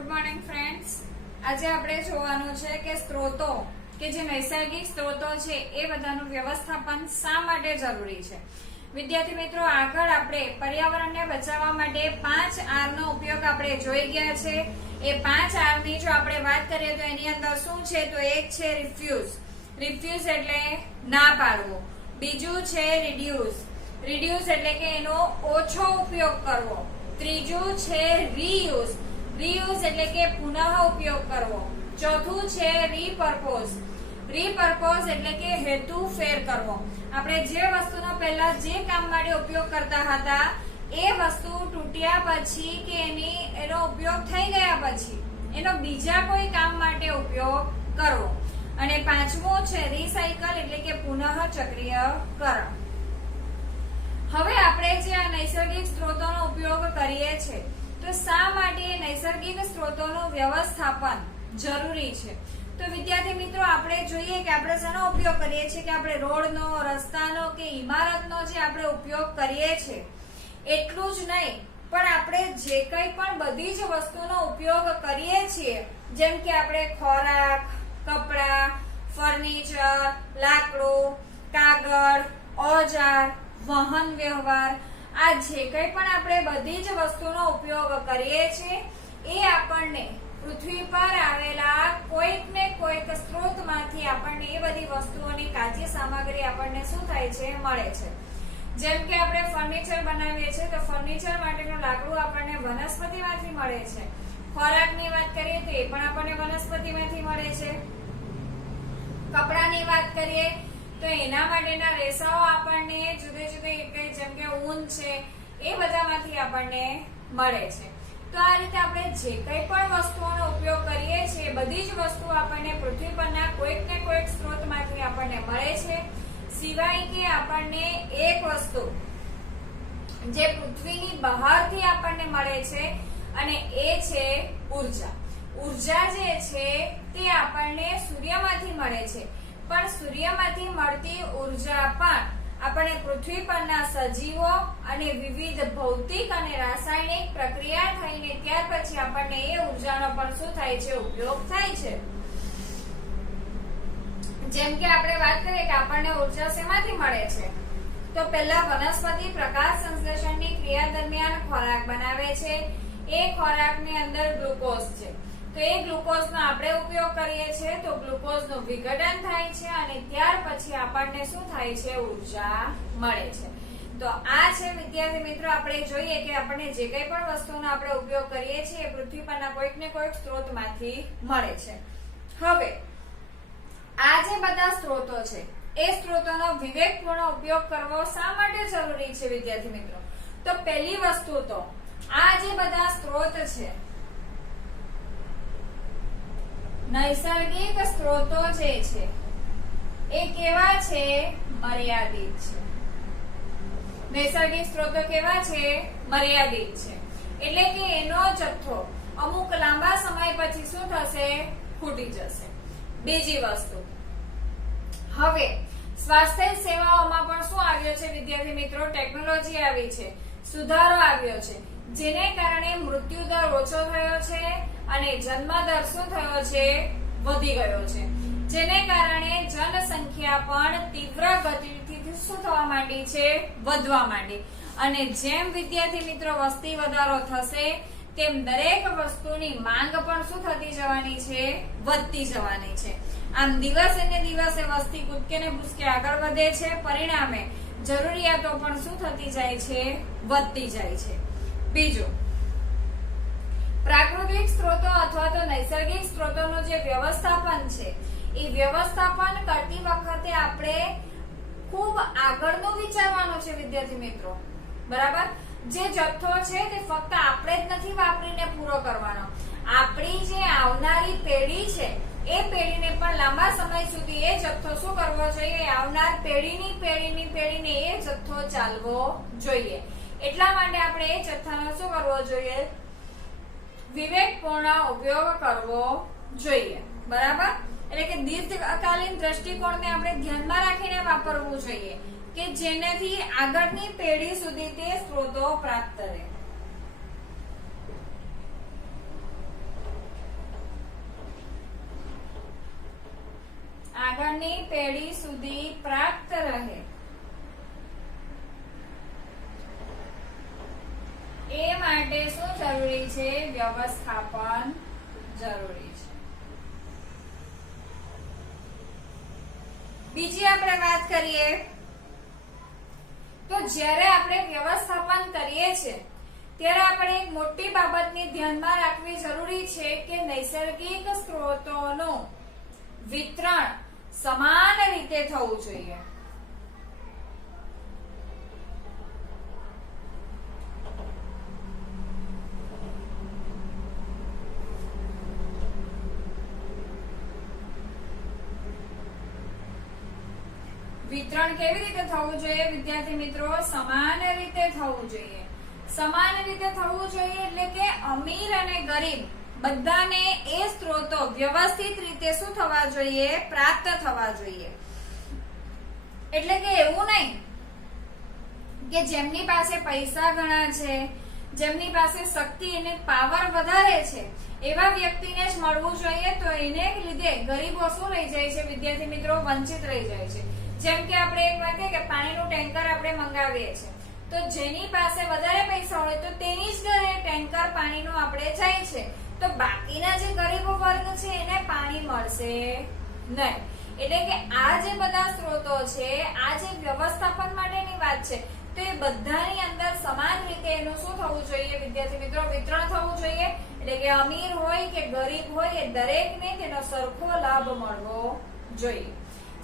Good morning friends. આજે આપણે જોવાનું છે કે સ્ત્રોતો કે જે નૈસર્ગિક સ્ત્રોતો છે એ બધાનું વ્યવસ્થાપન શા માટે જરૂરી છે। વિદ્યાર્થી મિત્રો, આગળ આપણે પર્યાવરણને બચાવવા માટે 5 R નો ઉપયોગ આપણે જોઈ ગયા છે। એ 5 R ની જો આપણે વાત કરીએ તો એની અંદર શું છે તો એક છે રિફ્યુઝ, રિફ્યુઝ એટલે ના પાડવો। બીજું છે રિડ્યુસ, રિડ્યુસ એટલે કે એનો ઓછો ઉપયોગ કરવો। ત્રીજું છે રીયુઝ, રીયુઝ એટલે કે પુનઃ ઉપયોગ કરવો। ચોથું છે રીપર્પોઝ, રીપર્પોઝ એટલે કે હેતુ ફેર કરવો। આપણે જે વસ્તુનો પહેલા જે કામ માટે ઉપયોગ કરતા હતા એ વસ્તુ તૂટ્યા પછી કે એનો ઉપયોગ થઈ ગયા પછી એનો બીજા કોઈ કામ માટે ઉપયોગ કરવો। અને પાંચમું છે રિસાયકલ એટલે કે પુનઃ ચક્રીયકરણ। હવે આપણે જે આ નૈસર્ગિક સ્ત્રોતોનો ઉપયોગ કરીએ છીએ તો શા માટે નૈસર્ગિક સ્ત્રોતોનું વ્યવસ્થાપન જરૂરી છે। તો વિદ્યાર્થી મિત્રો, આપણે જોઈએ કે આપણે શેનો ઉપયોગ કરીએ છીએ કે આપણે રોડનો, રસ્તાનો કે ઇમારતનો જે આપણે ઉપયોગ કરીએ છીએ એટલું જ નહીં, પણ આપણે જે કંઈ પણ બધી જ વસ્તુનો ઉપયોગ કરીએ છીએ જેમ કે આપણે ખોરાક, કપડા, ફર્નિચર, લાકડું, કાગળ, ઓજાર, વાહન વ્યવહાર, આ જે કંઈ પણ આપણે બધી જ વસ્તુનો ઉપયોગ કરીએ છીએ એ આપણને પૃથ્વી પર આવેલા કોઈક ને કોઈક સ્ત્રોતમાંથી આપણને એ બધી વસ્તુઓની કાચી સામગ્રી આપણને શું થાય છે મળે છે। જેમ કે આપણે ફર્નિચર બનાવીએ છીએ તો ફર્નિચર માટેનું લાકડું આપણને વનસ્પતિમાંથી મળે છે। ખોરાકની વાત કરીએ તો એ પણ આપણને વનસ્પતિમાંથી મળે છે। કપડાની વાત કરીએ તો એના માટેના રેસાઓ આપણને જુદે જુદે જેમ કે ઊન છે એ બધામાંથી આપણને મળે છે। તો આ રીતે આપણે જે કંઈ પણ વસ્તુઓનો ઉપયોગ કરીએ છીએ બધી જ વસ્તુ આપણને પૃથ્વી પરના કોઈક ને કોઈક સ્ત્રોતમાંથી આપણને મળે છે, સિવાય કે આપણને એક વસ્તુ જે પૃથ્વીની બહારથી આપણને મળે છે અને એ છે ઉર્જા। ઉર્જા જે છે તે આપણને સૂર્યમાંથી મળે છે, પણ સૂર્યમાંથી મળતી ઉર્જા પણ આપણે પૃથ્વી પરના સજીવો અને વિવિધ ભૌતિક અને રાસાયણિક પ્રક્રિયા થઈને ત્યાર પછી આપણને એ ઉર્જાનો પણ શું થાય છે ઉપયોગ થાય છે। જેમ કે આપણે વાત કરીએ કે આપણને ઉર્જા શેમાંથી મળે છે તો પહેલા વનસ્પતિ પ્રકાશ સંશ્લેષણની ક્રિયા દરમિયાન ખોરાક બનાવે છે। એ ખોરાકની અંદર ગ્લુકોઝ છે તો એ ગ્લુકોઝનો આપણે ઉપયોગ કરીએ છીએ તો ગ્લુકોઝનું વિઘટન થાય છે અને ત્યાર પછી આપણને શું થાય છે ઉર્જા મળે છે। તો આ છે વિદ્યાર્થી મિત્રો, આપણે જોઈએ કે આપણને જે કંઈ પણ વસ્તુનો આપણે ઉપયોગ કરીએ છીએ એ પૃથ્વી પરના કોઈક ને કોઈક સ્ત્રોતમાંથી મળે છે। હવે આ જે બધા સ્ત્રોતો છે એ સ્ત્રોતોનો વિવેકપૂર્ણ ઉપયોગ કરવો શા માટે જરૂરી છે વિદ્યાર્થી મિત્રો? તો પહેલી વસ્તુ તો આ જે બધા સ્ત્રોત છે નૈસર્ગિક સ્ત્રોતો જે છે એ કેવા છે? મર્યાદિત છે। નૈસર્ગિક સ્ત્રોતો કેવા છે? મર્યાદિત છે, એટલે કે એનો જથ્થો અમુક લાંબા સમય પછી શું થશે? ખૂટી જશે। બીજી વસ્તુ, હવે સ્વાસ્થ્ય સેવાઓમાં પણ શું આવ્યો છે વિદ્યાર્થી મિત્રો? ટેકનોલોજી આવી છે, સુધારો આવ્યો છે, જેને કારણે મૃત્યુ દર ઓછો થયો છે અને જન્મ દર શું થયો છે? વધી ગયો છે, જેને કારણે જનસંખ્યા પણ તીવ્ર ગતિથી શું થવા માંડી છે? વધવા માંડી। અને જેમ વિદ્યાર્થી મિત્રો વસ્તી વધારો થશે તેમ દરેક વસ્તુની માંગ પણ શું થતી જવાની છે? વધતી જવાની છે। આમ દિવસે ને દિવસે વસ્તી કૂદકે ને ભૂસકે આગળ વધે છે, પરિણામે જરૂરિયાતો પણ શું થતી જાય છે? વધતી જાય છે। બીજું, પ્રાકૃતિક સ્ત્રોતો અથવા તો નૈસર્ગિક સ્ત્રોતોનું જે વ્યવસ્થાપન છે એ વ્યવસ્થાપન કરતી વખતે આપણે ખૂબ આગળનું વિચારવાનું છે વિદ્યાર્થી મિત્રો, બરાબર? જે જથ્થો છે તે ફક્ત આપણે જ નથી વાપરીને પૂરો કરવાનો, આપણી જે આવનારી પેઢી છે એ પેઢીને પણ લાંબા સમય સુધી એ જથ્થો શું કરવો જોઈએ? આવનાર પેઢીને એ જથ્થો ચાલવો જોઈએ। એટલા માટે આપણે એ જથ્થાનો શું કરવો જોઈએ? વિવેકપૂર્ણ ઉપયોગ કરવો જોઈએ, બરાબર? એટલે કે દીર્ઘકાલીન દ્રષ્ટિકોણને આપણે ધ્યાનમાં રાખીને વાપરવું જોઈએ કે જેનાથી આગળની પેઢી સુધી તે સ્ત્રોતો પ્રાપ્ત રહે। આગળની પેઢી સુધી પ્રાપ્ત રહે એ માટે શું જરૂરી છે? વ્યવસ્થાપન જરૂરી છે. બીજી આપણે વાત કરીએ તો જ્યારે આપણે વ્યવસ્થાપન કરીએ છીએ ત્યારે આપણે એક મોટી બાબતની ધ્યાનમાં રાખવી જરૂરી છે કે નૈસર્ગિક સ્ત્રોતોનું વિતરણ સમાન રીતે થવું જોઈએ. વિતરણ કેવી રીતે થવું જોઈએ વિદ્યાર્થી મિત્રો? સમાન રીતે થવું જોઈએ. સમાન રીતે થવું જોઈએ એટલે કે અમીર અને ગરીબ બધાને એ સ્ત્રોતો વ્યવસ્થિત રીતે શું થવા જોઈએ? પ્રાપ્ત થવા જોઈએ. એટલે કે એવું નહીં કે જેમની પાસે પૈસા ઘણા છે, જેમની પાસે શક્તિ અને પાવર વધારે છે એવા વ્યક્તિને જ મળવું જોઈએ, તો એને લીધે ગરીબો શું રહી જાય છે વિદ્યાર્થી મિત્રો? વંચિત રહી જાય છે. જેમ કે આપણે એક વાત કે પાણીનું ટેન્કર આપણે મંગાવીએ છીએ તો જેની પાસે વધારે પૈસા હોય તો તેની જ ઘરે ટેન્કર પાણીનું આપણે જાય છે, તો બાકીના જે ગરીબો વર્ગ છે એને પાણી મળશે નહીં. એટલે કે આ જે બધા સ્ત્રોતો છે, આ જે વ્યવસ્થાપન માટેની વાત છે, તો એ બધાની અંદર સમાન રીતે એનું શું થવું જોઈએ વિદ્યાર્થી મિત્રો? વિતરણ થવું જોઈએ. એટલે કે અમીર હોય કે ગરીબ હોય એ દરેકને તેનો સરખો લાભ મળવો જોઈએ.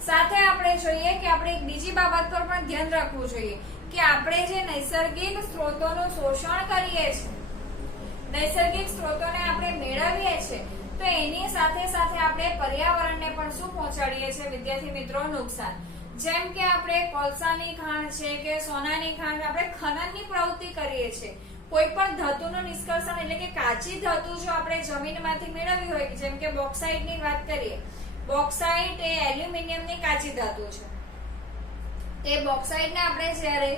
સાથે આપણે જોઈએ કે આપણે એક બીજી બાબત પર પણ ધ્યાન રાખવું જોઈએ કે આપણે જે નૈસર્ગિક સ્ત્રોતોનું શોષણ કરીએ છીએ, નૈસર્ગિક સ્ત્રોતોને આપણે મેળવીએ છીએ, તો એની સાથે સાથે આપણે પર્યાવરણને પણ શું પહોંચાડીએ છીએ વિદ્યાર્થી મિત્રો? નુકસાન. જેમ કે આપણે કોલસાની ખાણ છે કે સોનાની ખાણ, આપણે ખનનની પ્રવૃત્તિ કરીએ છીએ. કોઈ પણ ધાતુનું નિષ્કર્ષણ એટલે કે કાચી ધાતુ જો આપણે જમીનમાંથી મેળવી હોય, જેમ કે બોક્સાઇટની વાત કરીએ, બોક્સાઇટ એ એલ્યુમિનિયમની કાચી ધાતુ છે. તે બોક્સાઇટને આપણે જ્યારે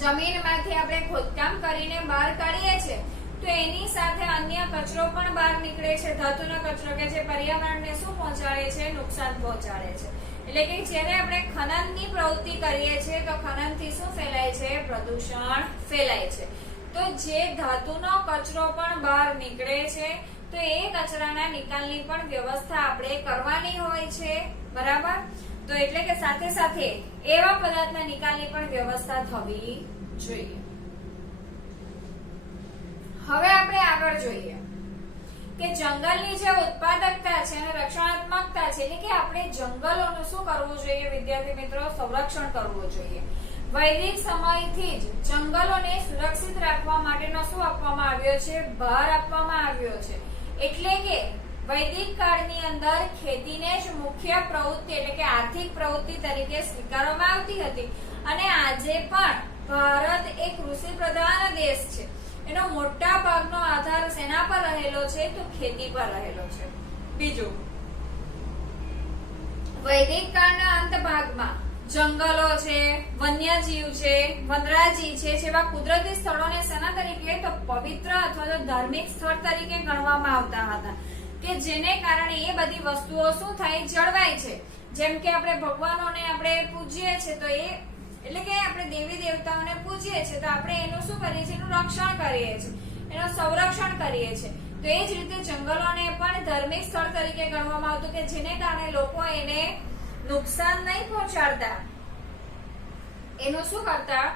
જમીનમાંથી આપણે ખોદકામ કરીને બહાર કાઢીએ છીએ તો એની સાથે અન્ય કચરો પણ બહાર નીકળે છે, ધાતુનો કચરો કે જે પર્યાવરણને શું પહોંચાડે છે? નુકસાન પહોંચાડે છે. એટલે કે જ્યારે આપણે ખનનની પ્રવૃત્તિ કરીએ છીએ તો ખનનથી શું ફેલાય છે? પ્રદૂષણ ફેલાય છે. તો જે ધાતુનો કચરો પણ બહાર નીકળે છે તો એ કચરાના નિકાલની પણ વ્યવસ્થા આપણે કરવાની હોય છે. બરાબર? તો એટલે કે સાથે સાથે એવા પદાર્થના નિકાલની પણ વ્યવસ્થા થવી જોઈએ. હવે આપણે આગળ જોઈએ કે જંગલની જે ઉત્પાદકતા છે અને રક્ષણાત્મકતા છે, એટલે કે આપણે જંગલોનું શું કરવું જોઈએ વિદ્યાર્થી મિત્રો? સંરક્ષણ કરવું જોઈએ. વૈદિક સમયથી જ જંગલોને સુરક્ષિત રાખવા માટેનો શું આપવામાં આવ્યો છે? ભાર આપવામાં આવ્યો છે. એટલે કે વૈદિક કાળની અંદર ખેતીને જ મુખ્ય પ્રવૃત્તિ એટલે કે આર્થિક પ્રવૃત્તિ તરીકે સ્વીકારવામાં આવતી હતી અને આજે પણ ભારત એક કૃષિ પ્રધાન દેશ છે. એનો મોટા ભાગનો આધાર શેના પર રહેલો છે? તો ખેતી પર રહેલો છે. બીજું, વૈદિક કાળના અંત ભાગમાં જંગલો છે, વન્યજીવ છે, વનરાજી છે જેવા કુદરતી સ્થળોને શેના તરીકે? તો પવિત્ર અથવા તો ધાર્મિક સ્થળ તરીકે ગણવામાં આવતા હતા કે જેને કારણે એ બધી વસ્તુઓ શું થાય? જળવાય છે. જેમ કે આપણે ભગવાનોને આપણે પૂજીએ છીએ તો એ એટલે કે આપણે દેવી દેવતાઓને પૂજીએ છીએ તો આપણે એનું શું કરીએ છીએ? એનું રક્ષણ કરીએ છીએ, એનું સંરક્ષણ કરીએ છીએ. તો એ જ રીતે જંગલોને પણ ધાર્મિક સ્થળ તરીકે ગણવામાં આવતું કે જેને કારણે લોકો એને નુકસાન નહીં પહોંચાડતા, એનું શું કરતા?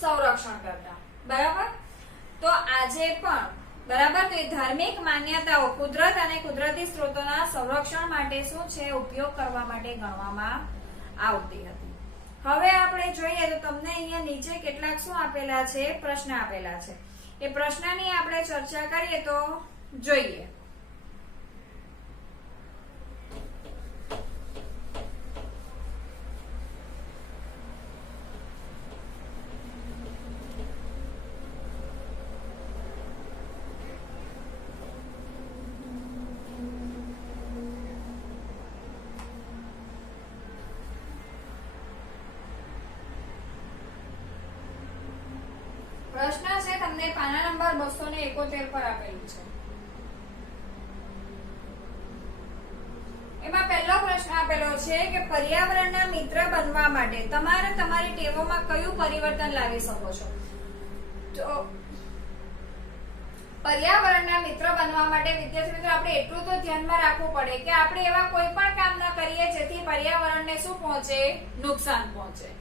સંરક્ષણ કરતા. બરાબર? તો આજે પણ બરાબર તો એ ધાર્મિક માન્યતાઓ કુદરત અને કુદરતી સ્ત્રોતોના સંરક્ષણ માટે શું છે? ઉપયોગ કરવા માટે ગણવામાં આવતી હતી. હવે આપણે જોઈએ તો તમને અહીંયા નીચે કેટલાક શું આપેલા છે? પ્રશ્ન આપેલા છે. એ પ્રશ્નની આપણે ચર્ચા કરીએ તો જોઈએ. પ્રશ્ન છે તમને પાના નંબર 271 પર આપેલું છે. આપેલો છે કે પર્યાવરણના મિત્ર બનવા માટે તમારે તમારી ટેવોમાં કયું પરિવર્તન લાવી શકો છો? તો પર્યાવરણના મિત્ર બનવા માટે વિદ્યાર્થી મિત્રો આપણે એટલું તો ધ્યાનમાં રાખવું પડે કે આપણે એવા કોઈ પણ કામ ન કરીએ જેથી પર્યાવરણને શું પહોંચે? નુકસાન પહોંચે.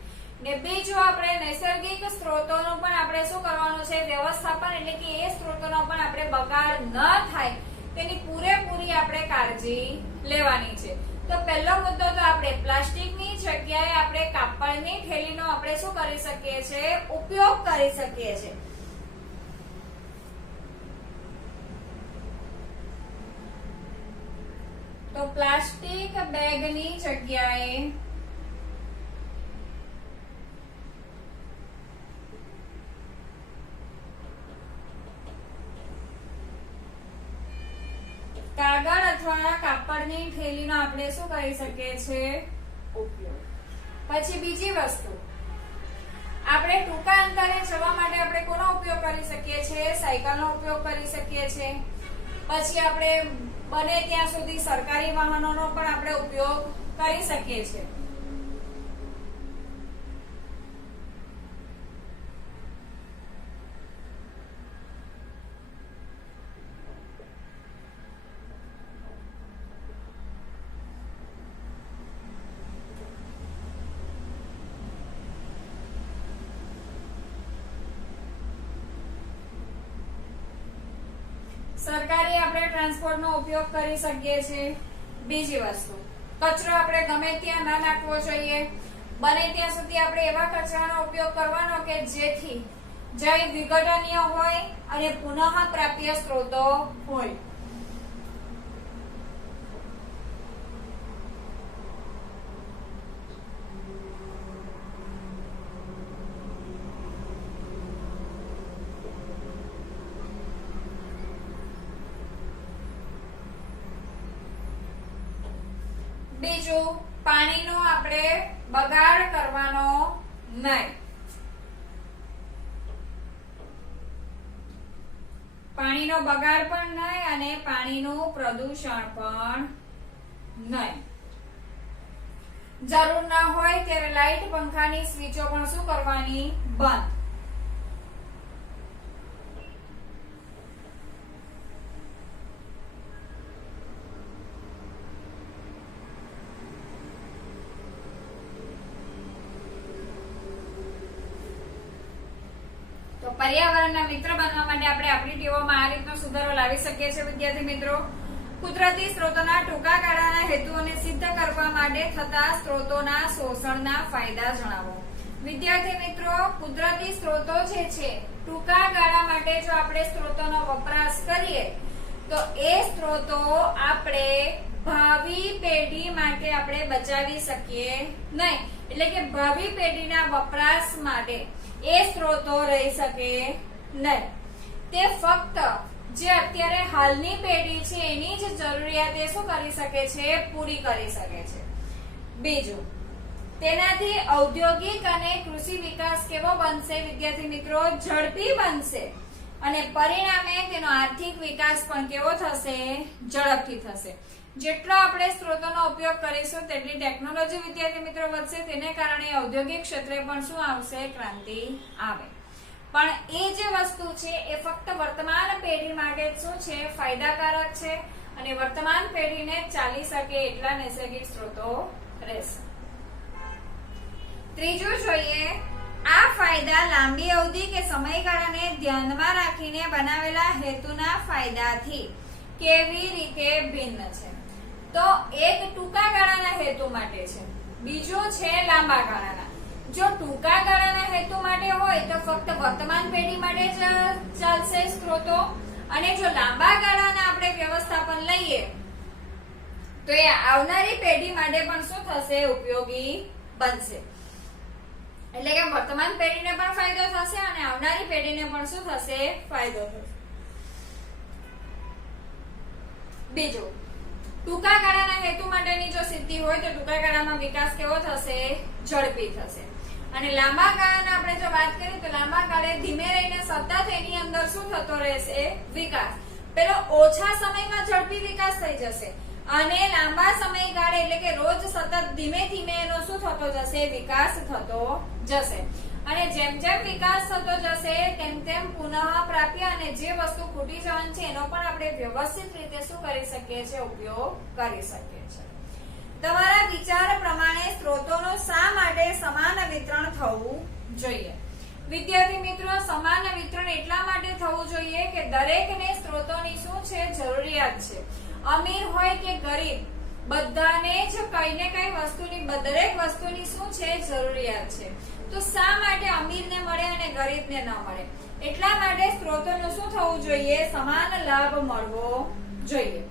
ને બીજું આપણે નૈસર્ગિક સ્ત્રોતોનું પણ આપણે શું કરવાનું છે? વ્યવસ્થાપન, એટલે કે એ સ્ત્રોતોનો પણ આપણે બગાડ ન થાય તેની પૂરેપૂરી આપણે કાળજી લેવાની છે. તો પહેલો મુદ્દો તો આપણે પ્લાસ્ટિકની જગ્યાએ આપણે કાપડની થેલીનો આપણે શું કરી શકીએ છીએ? ઉપયોગ કરી શકીએ છીએ. તો પ્લાસ્ટિક બેગની જગ્યાએ કાગળ અથવા કાપડની થેલીનો આપણે શું કરી શકીએ છીએ? ઉપયોગ. પછી બીજી વસ્તુ, આપણે ટૂંકા અંતરે જવા માટે આપણે કોનો ઉપયોગ કરી શકીએ છીએ? સાયકલનો ઉપયોગ કરી શકીએ છીએ. પછી આપણે બને ત્યાં સુધી સરકારી વાહનોનો પણ આપણે ઉપયોગ કરી શકીએ છીએ. સરકારી આપણે ટ્રાન્સપોર્ટનો ઉપયોગ કરી શકીએ છીએ. બીજી વસ્તુ, કચરો આપણે ગમે ત્યાં ના નાખવો જોઈએ. બને ત્યાં સુધી આપણે એવા કચરાનો ઉપયોગ કરવાનો કે જેથી જૈવ વિઘટનીય હોય અને પુનઃ પ્રાપ્ય સ્ત્રોતો હોય. બીજું, પાણીનો આપણે બગાડ કરવાનો નહીં. પાણીનો બગાડ પણ નહીં અને પાણીનું પ્રદૂષણ પણ નહીં. જરૂર ના હોય ત્યારે લાઇટ, પંખાની સ્વિચો પણ શું કરવાની? બંધ. તો પર્યાવરણના મિત્ર બનવા માટે આપણે આપણી ટેવોમાં આ રીતનો સુધારો લાવી શકીએ છીએ. વિદ્યાર્થી મિત્રો, કુદરતી સ્ત્રોતોના ટૂંકા ગાળાના હેતુઓને સિદ્ધ કરવા માટે થતા સ્ત્રોતોના શોષણના ફાયદા જણાવો. વિદ્યાર્થી મિત્રો, કુદરતી સ્ત્રોતો જે છે ટૂંકા ગાળા માટે જો આપણે સ્ત્રોતોનો વપરાશ કરીએ તો એ સ્ત્રોતો આપણે ભાવિ પેઢી માટે આપણે બચાવી શકીએ નહીં. એટલે કે ભાવિ પેઢીના વપરાશ માટે એ સ્ત્રોતો રહી શકે નહીં. તે ફક્ત જે અત્યારે હાલની પેઢી છે એની જ જરૂરિયાત એ શું કરી શકે છે? પૂરી કરી શકે છે. બીજું, તેનાથી ઔદ્યોગિક અને કૃષિ વિકાસ કેવો બનશે? વિદ્યાર્થી મિત્રો, ઝડપી બનશે અને પરિણામે તેનો આર્થિક વિકાસ પણ કેવો થશે? ઝડપથી થશે. જેટલો આપણે સ્ત્રોતોનો ઉપયોગ કરીશું તેટલી ટેકનોલોજી વિદ્યાર્થી મિત્રો વધશે. તેને કારણે ઔદ્યોગિક ક્ષેત્રે પણ શું આવશે? ક્રાંતિ આવે. પણ એ જે વસ્તુ છે એ ફક્ત વર્તમાન પેઢી માટે શું છે? ફાયદાકારક છે અને વર્તમાન પેઢીને ચાલી શકે એટલા નૈસર્ગિક સ્ત્રોતો રહેશે. ત્રીજું જોઈએ, આ ફાયદા લાંબી અવધિ કે સમયગાળાને ધ્યાનમાં રાખીને બનાવેલા હેતુના ફાયદાથી કેવી રીતે ભિન્ન છે? તો એક ટૂંકા ગાળાના હેતુ માટે છે, બીજું છે લાંબા ગાળાના. જો ટૂંકા ગાળાના હેતુ માટે હોય તો ફક્ત વર્તમાન પેઢી માટે જ ચાલશે સ્ત્રોતો, અને જો લાંબા ગાળાના આપણે વ્યવસ્થાપન લઈએ તો એ આવનારી પેઢી માટે પણ શું થશે? ઉપયોગી બનશે. એટલે કે વર્તમાન પેઢીને પણ ફાયદો થશે અને આવનારી પેઢીને પણ શું થશે? ફાયદો થશે. બીજું, ટૂંકા ગાળાના હેતુ માટેની જો સિદ્ધિ હોય તો ટૂંકા ગાળામાં વિકાસ કેવો થશે? ઝડપી થશે. અને લાંબા ગાળાના આપણે જો વાત કરીએ તો લાંબા ગાળે ધીમે રહીને સતત એની અંદર શું થતો રહેશે? વિકાસ. પેલો ઓછા સમયમાં ઝડપી વિકાસ થઈ જશે અને લાંબા સમયગાળે એટલે કે રોજ સતત ધીમે ધીમે એનો શું થતો જશે? વિકાસ થતો જશે. અને જેમ જેમ વિકાસ થતો જશે તેમ તેમ પુનઃ પ્રાપ્ય અને જે વસ્તુ ખૂટી જવાની છે એનો પણ આપણે વ્યવસ્થિત રીતે શું કરી શકીએ છીએ? ઉપયોગ કરી શકીએ છીએ. તમારા વિચાર પ્રમાણે સ્ત્રોતોનું શા માટે સમાન વિતરણ થવું જોઈએ? વિદ્યાર્થી મિત્રો, સમાન વિતરણ એટલા માટે થવું જોઈએ કે દરેકને સ્ત્રોતોની શું છે? જરૂરિયાત છે. અમીર હોય કે ગરીબ, બધાને જ કઈ ને કઈ વસ્તુની, દરેક વસ્તુની શું છે? જરૂરિયાત છે. તો શા માટે અમીરને મળે અને ગરીબને ન મળે? એટલા માટે સ્ત્રોતોનું શું થવું જોઈએ? સમાન લાભ મળવો જોઈએ.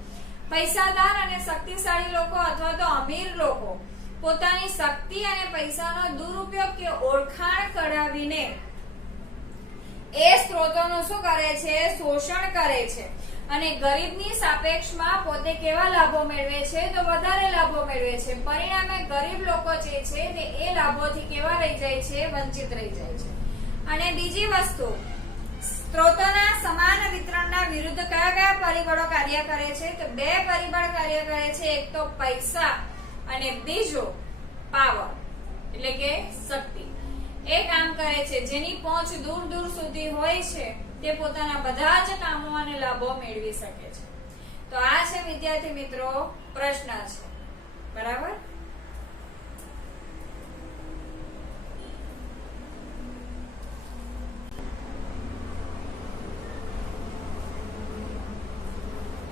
પૈસાદાર અને શક્તિશાળી લોકો અથવા તો અમીર લોકો પોતાની શક્તિ અને પૈસાનો દુરુપયોગ કે ઓળખાણ કરાવીને એ સ્ત્રોતોનું શું કરે છે? શોષણ કરે છે. અને ગરીબની સાપેક્ષમાં પોતે કેવા લાભો મેળવે છે? તો વધારે લાભો મેળવે છે. પરિણામે ગરીબ લોકો જે છે તે એ લાભોથી કેવા રહી જાય છે? વંચિત રહી જાય છે. અને બીજી વસ્તુ, સ્ત્રોતોના સમાન વિતરણના વિરુદ્ધ કયા કયા પરિબળો કાર્ય કરે છે? તો બે પરિબળ કાર્ય કરે છે. એક તો પૈસા અને બીજો પાવર એટલે કે શક્તિ. એ કામ કરે છે. જેની પહોંચ દૂર દૂર સુધી હોય છે તે પોતાના બધા જ કામો અને લાભો મેળવી શકે છે. તો આ છે વિદ્યાર્થી મિત્રો પ્રશ્ન છે. બરાબર?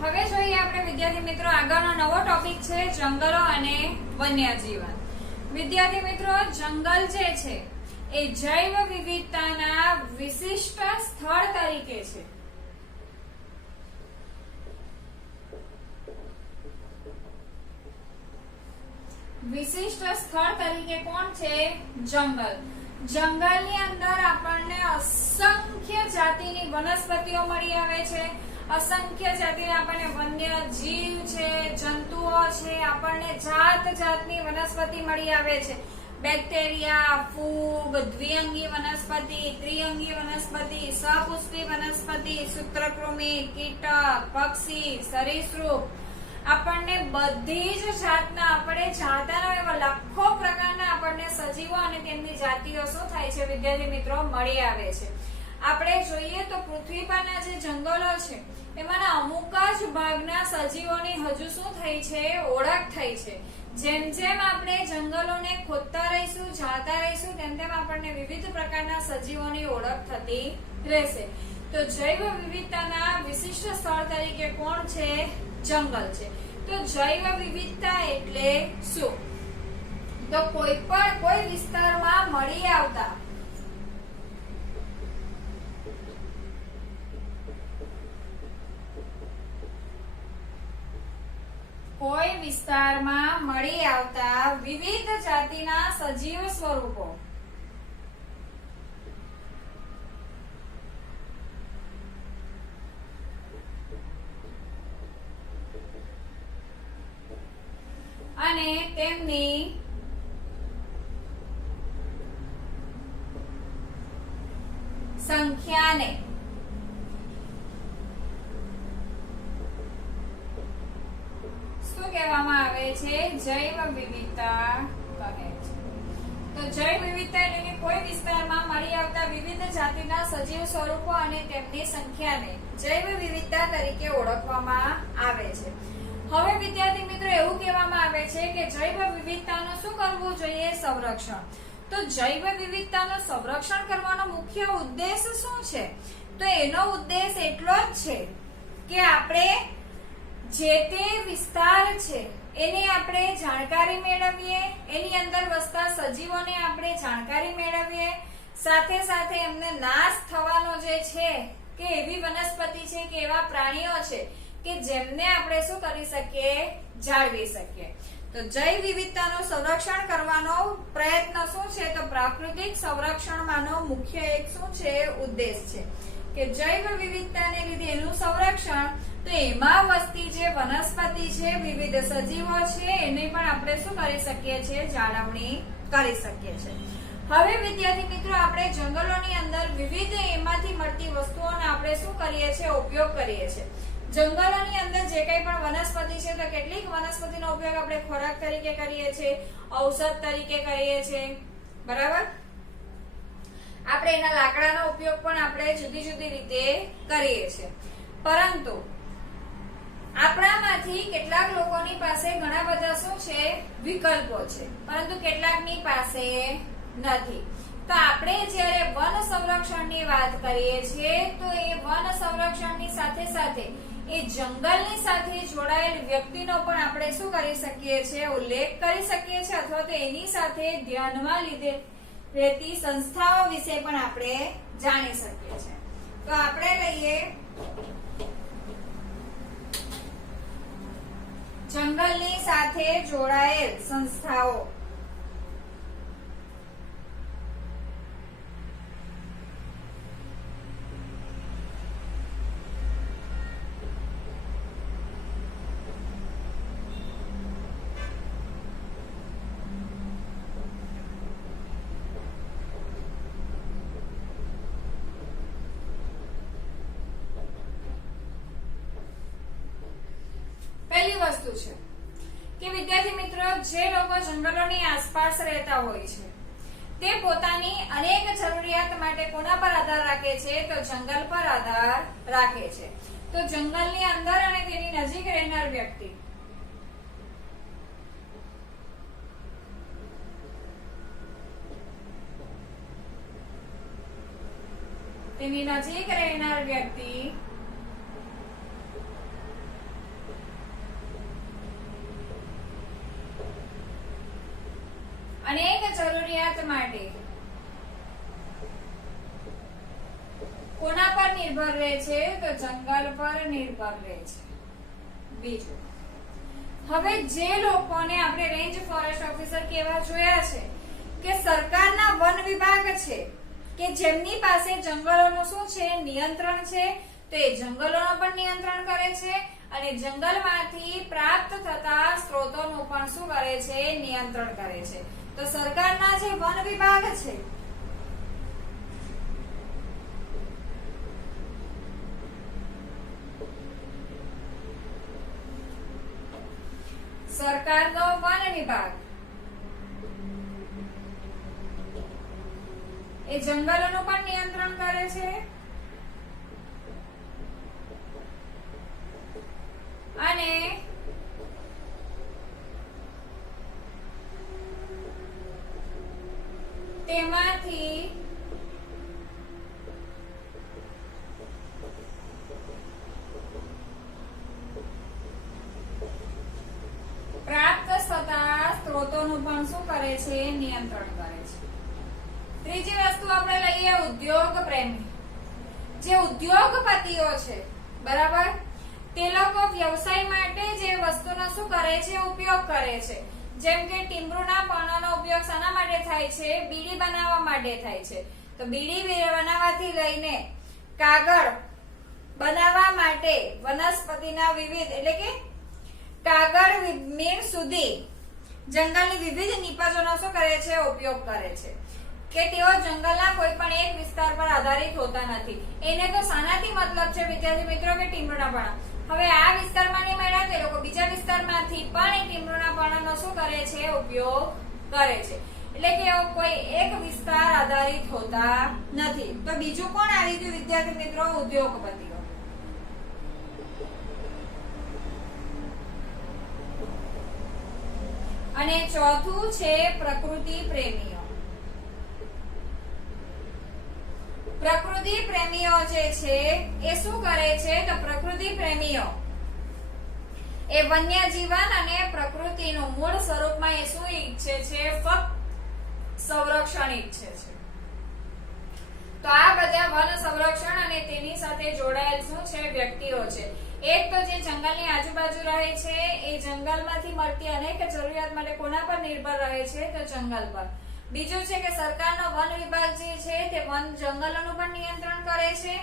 હવે જોઈએ આપણે વિદ્યાર્થી મિત્રો આગળનો નવો ટોપિક છે જંગલો અને વન્યજીવન. વિદ્યાર્થી મિત્રો, જંગલ જે છે એ જૈવ વિવિધતાના વિશિષ્ટ સ્થળ તરીકે છે. વિશિષ્ટ સ્થળ તરીકે કોણ છે? જંગલ. જંગલની અંદર આપણને અસંખ્ય જાતિની વનસ્પતિઓ મળી આવે છે. અસંખ્ય જાતિના આપણને વન્ય જીવ છે, જંતુઓ છે, આપણને જાત જાતની વનસ્પતિ મળી આવે છે. બેક્ટેરિયા, ફૂગ, દ્વિઅંગી વનસ્પતિ, ત્રિઅંગી વનસ્પતિ, સપુષ્પી વનસ્પતિ, સૂત્રકૃમિ, કીટક, પક્ષી, સરીસૃપ, આપણને બધી જ જાતના, આપણે જાણતા એવા લાખો પ્રકારના આપણને સજીવો અને તેમની જાતિઓ શું થાય છે વિદ્યાર્થી મિત્રો? મળી આવે છે. આપણે જોઈએ તો પૃથ્વી પરના જે જંગલો છે એમાંના અમુક જ ભાગના સજીવોની હજુ શું થઈ છે? ઓળખ થઈ છે. જેમ જેમ આપણે જંગલોને ખોદતા રહીશું, જાણતા રહીશું, તેમ તેમ આપણને વિવિધ પ્રકારના સજીવોની ઓળખ થતી રહેશે. તો જૈવ વિવિધતાના વિશિષ્ટ સ્થળ તરીકે કોણ છે? જંગલ છે. તો જૈવ વિવિધતા એટલે શું? તો કોઈ વિસ્તારમાં મળી આવતા વિવિધ જાતિના સજીવ સ્વરૂપો. અને તેમની સંખ્યાને કહેવામાં આવે છે? જૈવ વિવિધતા કહે છે. તો જૈવ વિવિધતા એટલે કે કોઈ વિસ્તારમાં મળી આવતા વિવિધ જાતિના સજીવ સ્વરૂપો અને તેમની સંખ્યાને જૈવ વિવિધતા તરીકે ઓળખવામાં આવે છે. હવે વિદ્યાર્થી મિત્રો એવું કહેવામાં આવે છે કે જૈવ વિવિધતાનું શું કરવું જોઈએ? સંરક્ષણ. તો જૈવ વિવિધતાનું સંરક્ષણ કરવાનો મુખ્ય ઉદ્દેશ શું છે? તો એનો ઉદ્દેશ એટલો જ છે કે આપણે જે તે વિસ્તાર છે એની આપણે જાણકારી મેળવીએ, એની અંદર વસતા સજીવોને આપણે જાણકારી મેળવીએ, સાથે સાથે એમને નાશ થવાનો જે છે કે એવી વનસ્પતિ છે કે એવા પ્રાણીઓ છે કે જેમને આપણે શું કરી શકીએ? જાળવી શકીએ. તો જૈવ વિવિધતાનું સંરક્ષણ કરવાનો પ્રયત્ન શું છે? તો પ્રાકૃતિક સંરક્ષણમાંનો મુખ્ય એક શું છે? ઉદ્દેશ છે કે જૈવ વિવિધતાને લીધે એનું સંરક્ષણ, તો એમાં વસતી જે વનસ્પતિ છે, વિવિધ સજીવો છે, એને પણ આપણે શું કરી શકીએ છીએ? જાળવણી કરી શકીએ છીએ. હવે વિદ્યાર્થી મિત્રો, આપણે જંગલોની અંદર વિવિધ એમાંથી મળતી વસ્તુઓનો આપણે શું કરીએ છીએ? ઉપયોગ કરીએ છીએ. જંગલોની અંદર જે કંઈ પણ વનસ્પતિ છે તો કેટલીક વનસ્પતિનો ઉપયોગ આપણે ખોરાક તરીકે કરીએ છીએ, ઔષધ તરીકે કરીએ છીએ, બરાબર. આપણે એના લાકડાનો ઉપયોગ પણ આપણે જુદી જુદી રીતે કરીએ છીએ. પરંતુ આપણામાંથી કેટલાક લોકોની પાસે ઘણા બધા શું છે વિકલ્પો છે, પરંતુ કેટલાકની પાસે નથી. તો આપણે જ્યારે વન સંરક્ષણની વાત કરીએ છીએ તો એ વન સંરક્ષણની સાથે સાથે એ જંગલની સાથે જોડાયેલ વ્યક્તિનો પણ આપણે શું કરી શકીએ છીએ, ઉલ્લેખ કરી શકીએ છીએ, અથવા તો એની સાથે ધ્યાનમાં લીધે રહેતી સંસ્થાઓ વિશે પણ આપણે જાણી શકીએ છીએ. તો આપણે લઈએ જંગલની સાથે જોડાયેલ સંસ્થાઓ. પહેલી વસ્તુ છે કે વિદ્યાર્થી મિત્રો, જે લોકો જંગલોની આસપાસ રહેતા હોય છે તે પોતાની અનેક જરૂરિયાત માટે કોના પર આધાર રાખે છે, તો જંગલ પર આધાર રાખે છે. તો જંગલની અંદર અને તેની નજીક રહેનાર વ્યક્તિ અનેક જરૂરિયાત માટે કોના પર નિર્ભર રહે છે, તો જંગલ પર નિર્ભર રહે છે. બીજું, હવે જે લોકોને આપણે રેન્જ ફોરેસ્ટ ઓફિસર કેવા જોયા છે કે સરકારના વન વિભાગ છે કે જેમની પાસે જંગલોનું શું છે નિયંત્રણ છે, તો એ જંગલોનું પણ નિયંત્રણ કરે છે અને જંગલમાંથી પ્રાપ્ત થતા સ્ત્રોતોનું પણ શું કરે છે, નિયંત્રણ કરે છે. તો સરકારના જે વન વિભાગ છે સરકારનો વન વિભાગ એ જંગલોનું પણ નિયંત્રણ કરે છે અને તેમાંથી પ્રાપ્ત થતા સ્ત્રોતોનું પણ શું કરે છે, નિયંત્રણ કરે છે. ત્રીજી વસ્તુ આપણે લઈએ ઉદ્યોગ પ્રેમી. જે ઉદ્યોગપતિઓ છે, બરાબર, તે લોકો વ્યવસાય માટે જે વસ્તુનો શું કરે છે, ઉપયોગ કરે છે. જેમ કે ટીમરૂના પર્ણનો ઉપયોગ શાના માટે થાય છે, બીડી બનાવવા માટે થાય છે. તો બીડી બનાવવાથી લઈને કાગળ બનાવવા માટે વનસ્પતિના વિવિધ એટલે કે કાગળ મીણ સુધી જંગલની વિવિધ નિપજોનો શું કરે છે, ઉપયોગ કરે છે. કે તેઓ જંગલના કોઈ પણ એક વિસ્તાર પર આધારિત હોતા નથી. એને તો શાનાથી મતલબ છે વિદ્યાર્થી મિત્રો, કે ટીમરૂના પર્ણ. હવે આ વિસ્તારમાં નહીં મળ્યા તે લોકો બીજા વિસ્તારમાંથી પણ એ ટીમરૂના પર્ણનો શું કરે છે, ઉપયોગ કરે છે. એટલે કે કોઈ એક વિસ્તાર આધારિત હોતા નથી. તો બીજું કોણ આવી ગયું વિદ્યાર્થી મિત્રો, ઉદ્યોગપતિઓ. અને ચોથું છે પ્રકૃતિ પ્રેમીઓ. પ્રકૃતિ પ્રેમીઓ જે છે એ શું કરે છે, તો પ્રકૃતિ પ્રેમીઓ એ વન્ય જીવન અને પ્રકૃતિનું મૂળ સ્વરૂપમાં એ શું ઈચ્છે છે, ફક્ત સંરક્ષણ ઈચ્છે છે. તો આ બધા વન સંરક્ષણ અને તેની સાથે જોડાયેલ શું છે, વ્યક્તિઓ છે. એક તો જે જંગલની આજુબાજુ રહે છે એ જંગલમાંથી મળતી અનેક જરૂરિયાત માટે કોના પર નિર્ભર રહે છે, તો જંગલ પર. બીજું છે કે સરકારનો વન વિભાગ જે છે તે વન જંગલોનું પણ નિયંત્રણ કરે છે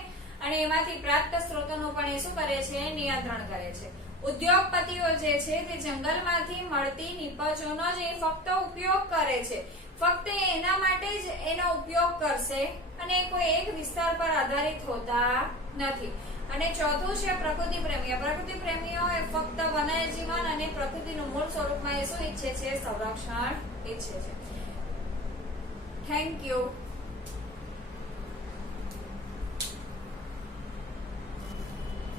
અને એમાંથી પ્રાપ્ત સ્ત્રોતોનું પણ એ શું કરે છે, નિયંત્રણ કરે છે. ઉદ્યોગપતિઓ જે છે તે જંગલમાંથી મળતી નિપજોનો જ ફક્ત ઉપયોગ કરે છે, ફક્ત એના માટે જ એનો ઉપયોગ કરશે અને કોઈ એક વિસ્તાર પર આધારિત હોતા નથી. અને ચોથું છે પ્રકૃતિ પ્રેમીઓ. પ્રકૃતિ પ્રેમીઓ એ ફક્ત વન્ય જીવન અને પ્રકૃતિનું મૂળ સ્વરૂપમાં એ શું ઈચ્છે છે? સંરક્ષણ ઈચ્છે છે. Thank you.